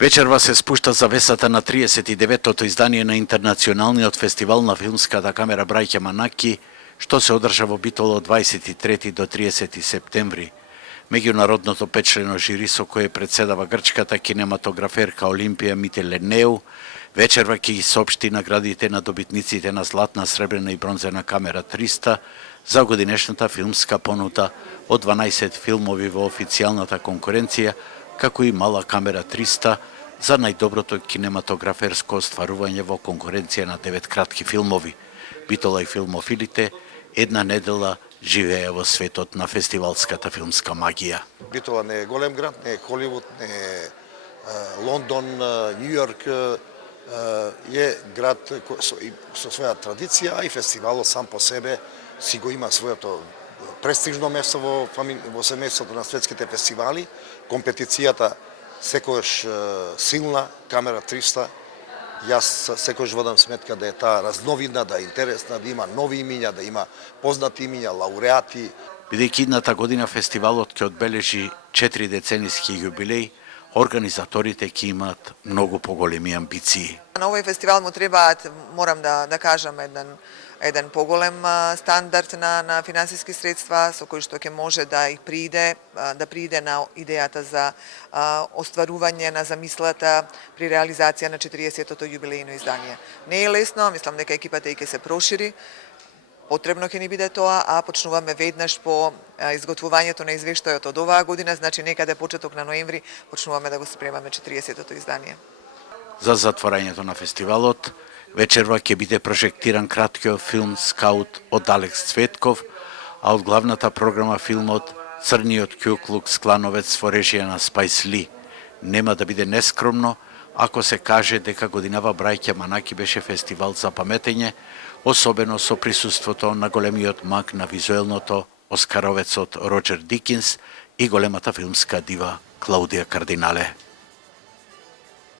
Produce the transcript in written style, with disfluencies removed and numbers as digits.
Вечерва се спушта завесата на 39-тото издание на Интернационалниот фестивал на филмската камера Браќа Манаки, што се одржа во Битола од 23 до 30 септември. Меѓународното петчлено жири со кое председава грчката кинематограферка Олимпија Мителенеу, вечерва ќе ги соопшти наградите на добитниците на златна, сребрена и бронзена камера 300 за годинешната филмска понуда од 12 филмови во официјалната конкуренција, како и мала камера 300 за најдоброто кинематограферско остварување во конкуренција на 9 кратки филмови. Битола и филмофилите една недела живееја во светот на фестивалската филмска магија. Битола не е голем град, не е Холивуд, не е Лондон, Њујорк, е град со своја традиција, а и фестивалот сам по себе си го има своето престижно место во семејството на светските фестивали. Компетицијата секојаш силна, камера 300. Јас секојаш водам сметка да е таа разновидна, да е интересна, да има нови имиња, да има познати имиња, лауреати. Бидејќи идната година фестивалот ќе одбележи 4 деценијски јубилеј, организаторите ќе имаат многу поголеми амбиции. На овој фестивал му требаат, морам да кажам, еден поголем стандард на финансиски средства со кои што ќе може да приде на идејата за остварување на замислата при реализација на 40-тото јубилејно издание. Не е лесно, мислам дека екипата и ќе се прошири. Потребно ќе ни биде тоа, а почнуваме веднаш по изготвувањето на извештајот од оваа година, значи некаде почеток на ноември почнуваме да го спремаме 40-тото издание. За затворањето на фестивалот, вечерва ќе биде прожектиран краткиот филм Скаут од Алекс Цветков, а од главната програма филмот Црниот Кјуклукс клановец во режија на Спајс Ли. Нема да биде нескромно ако се каже дека годинава Браќа Манаки беше фестивал за паметење, особено со присуството на големиот маг на визуелното оскаровецот Роџер Дикинс и големата филмска дива Клаудија Кардинале.